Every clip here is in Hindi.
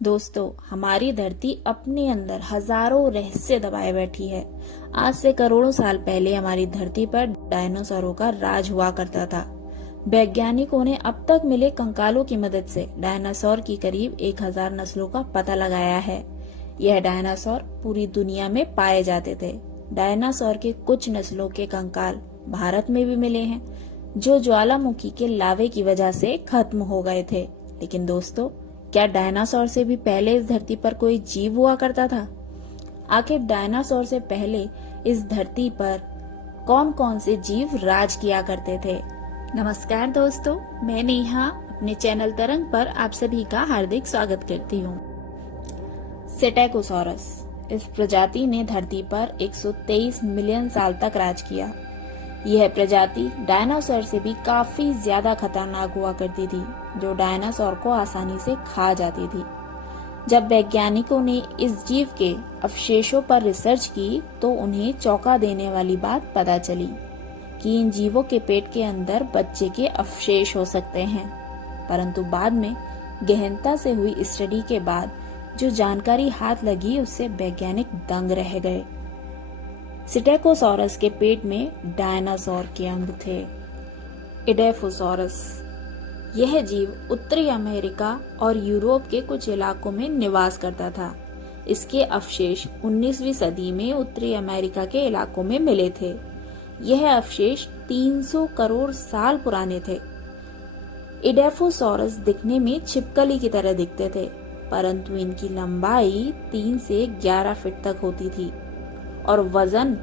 दोस्तों, हमारी धरती अपने अंदर हजारों रहस्य दबाए बैठी है। आज से करोड़ों साल पहले हमारी धरती पर डायनासोरों का राज हुआ करता था। वैज्ञानिकों ने अब तक मिले कंकालों की मदद से डायनासोर की करीब 1000 नस्लों का पता लगाया है। यह डायनासोर पूरी दुनिया में पाए जाते थे। डायनासोर के कुछ नस्लों के कंकाल भारत में भी मिले हैं, जो ज्वालामुखी के लावे की वजह से खत्म हो गए थे। लेकिन दोस्तों, क्या डायनासोर से भी पहले इस धरती पर कोई जीव हुआ करता था? आखिर डायनासोर से पहले इस धरती पर कौन कौन से जीव राज किया करते थे? नमस्कार दोस्तों, मैं नेहा अपने चैनल तरंग पर आप सभी का हार्दिक स्वागत करती हूँ। सेटेकोसॉरस इस प्रजाति ने धरती पर 123 मिलियन साल तक राज किया। यह प्रजाति डायनासोर से भी काफी ज्यादा खतरनाक हुआ करती थी, जो डायनासोर को आसानी से खा जाती थी। जब वैज्ञानिकों ने इस जीव के अवशेषों पर रिसर्च की तो उन्हें चौंका देने वाली बात पता चली कि इन जीवों के पेट के अंदर बच्चे के अवशेष हो सकते हैं। परंतु बाद में गहनता से हुई स्टडी के बाद जो जानकारी हाथ लगी, उससे वैज्ञानिक दंग रह गए। सेटेकोसॉरस के पेट में डायनासोर के अंग थे। इडेफोसॉरस यह जीव उत्तरी अमेरिका और यूरोप के कुछ इलाकों में निवास करता था। इसके अवशेष 19वीं सदी में उत्तरी अमेरिका के इलाकों में मिले थे। यह अवशेष 300 करोड़ साल पुराने थे। इडेफोसॉरस दिखने में छिपकली की तरह दिखते थे, परंतु इनकी लंबाई 3 से 11 फीट तक होती थी और वजन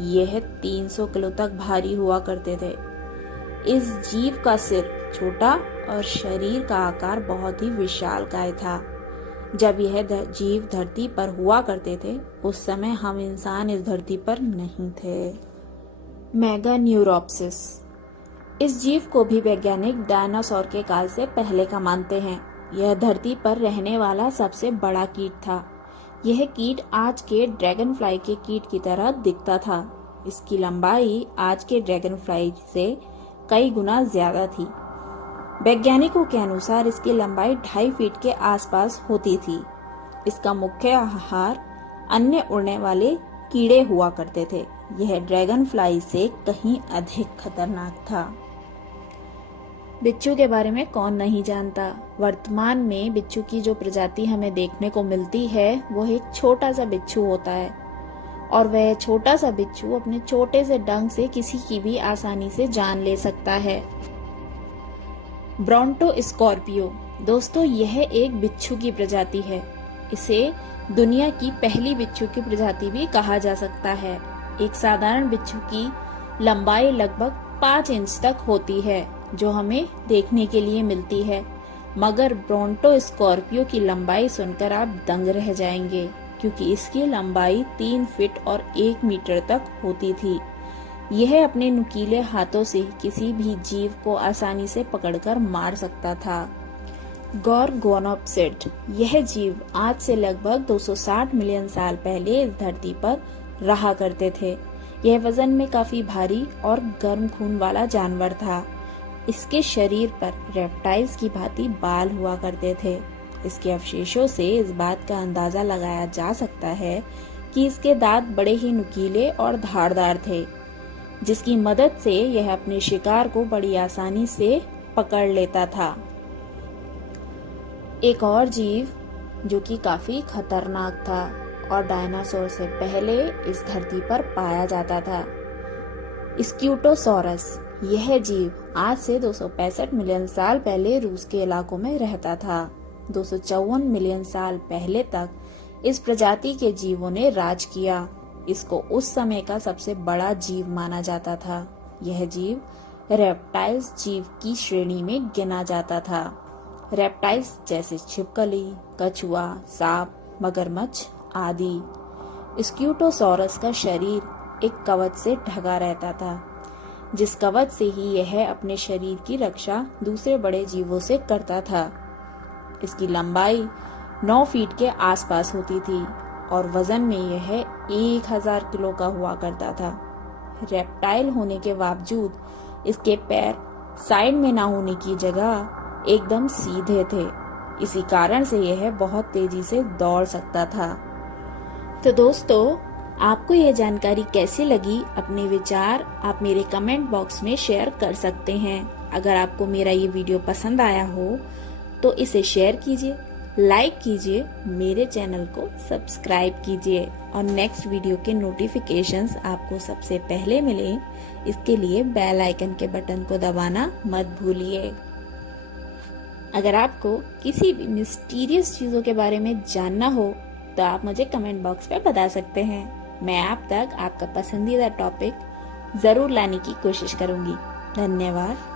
यह 300 किलो तक भारी हुआ करते थे। इस जीव का सिर छोटा और शरीर का आकार बहुत ही विशालकाय था। जब यह जीव धरती पर हुआ करते थे, उस समय हम इंसान इस धरती पर नहीं थे। मेगान्यूरोप्सिस इस जीव को भी वैज्ञानिक डायनासोर के काल से पहले का मानते हैं। यह धरती पर रहने वाला सबसे बड़ा कीट था। यह कीट आज के ड्रैगन फ्लाई के कीट की तरह दिखता था। इसकी लंबाई आज के ड्रैगन फ्लाई से कई गुना ज्यादा थी। वैज्ञानिकों के अनुसार इसकी लंबाई 2.5 फीट के आसपास होती थी। इसका मुख्य आहार अन्य उड़ने वाले कीड़े हुआ करते थे। यह ड्रैगन फ्लाई से कहीं अधिक खतरनाक था। बिच्छू के बारे में कौन नहीं जानता। वर्तमान में बिच्छू की जो प्रजाति हमें देखने को मिलती है, वो एक छोटा सा बिच्छू होता है और वह छोटा सा बिच्छू अपने छोटे से डंक से किसी की भी आसानी से जान ले सकता है। ब्रोंटो स्कॉर्पियो दोस्तों, यह एक बिच्छू की प्रजाति है। इसे दुनिया की पहली बिच्छू की प्रजाति भी कहा जा सकता है। एक साधारण बिच्छू की लंबाई लगभग 5 इंच तक होती है, जो हमें देखने के लिए मिलती है। मगर ब्रोंटो स्कॉर्पियो की लंबाई सुनकर आप दंग रह जाएंगे, क्योंकि इसकी लंबाई 3 फीट और 1 मीटर तक होती थी। यह अपने नुकीले हाथों से किसी भी जीव को आसानी से पकड़कर मार सकता था। गोर्गोनोप्सिड यह जीव आज से लगभग 260 मिलियन साल पहले इस धरती पर रहा करते थे। यह वजन में काफी भारी और गर्म खून वाला जानवर था। इसके शरीर पर रेप्टाइल्स की भांति बाल हुआ करते थे। इसके अवशेषों से इस बात का अंदाजा लगाया जा सकता है कि इसके दांत बड़े ही नुकीले और धारदार थे, जिसकी मदद से यह अपने शिकार को बड़ी आसानी से पकड़ लेता था। एक और जीव जो कि काफी खतरनाक था और डायनासोर से पहले इस धरती पर पाया जाता था, स्क्यूटोसॉरस। यह जीव आज से 265 मिलियन साल पहले रूस के इलाकों में रहता था। 254 मिलियन साल पहले तक इस प्रजाति के जीवों ने राज किया। इसको उस समय का सबसे बड़ा जीव माना जाता था। यह जीव रेप्टाइल्स जीव की श्रेणी में गिना जाता था। रेप्टाइल्स जैसे छिपकली, कछुआ, सांप, मगरमच्छ आदि। स्क्यूटोसॉरस का शरीर एक कवच से ढका रहता था, जिस कवच से ही यह अपने शरीर की रक्षा दूसरे बड़े जीवों से करता था। इसकी लंबाई 9 फीट के आसपास होती थी और वजन में यह 1000 किलो का हुआ करता था। रेप्टाइल होने के बावजूद इसके पैर साइड में ना होने की जगह एकदम सीधे थे। इसी कारण से यह बहुत तेजी से दौड़ सकता था। तो दोस्तों, आपको यह जानकारी कैसी लगी? अपने विचार आप मेरे कमेंट बॉक्स में शेयर कर सकते हैं। अगर आपको मेरा ये वीडियो पसंद आया हो तो इसे शेयर कीजिए, लाइक कीजिए, मेरे चैनल को सब्सक्राइब कीजिए और नेक्स्ट वीडियो के नोटिफिकेशंस आपको सबसे पहले मिले, इसके लिए बेल आइकन के बटन को दबाना मत भूलिए। अगर आपको किसी भी मिस्टीरियस चीज़ों के बारे में जानना हो तो आप मुझे कमेंट बॉक्स में बता सकते हैं। मैं आप तक आपका पसंदीदा टॉपिक ज़रूर लाने की कोशिश करूंगी। धन्यवाद।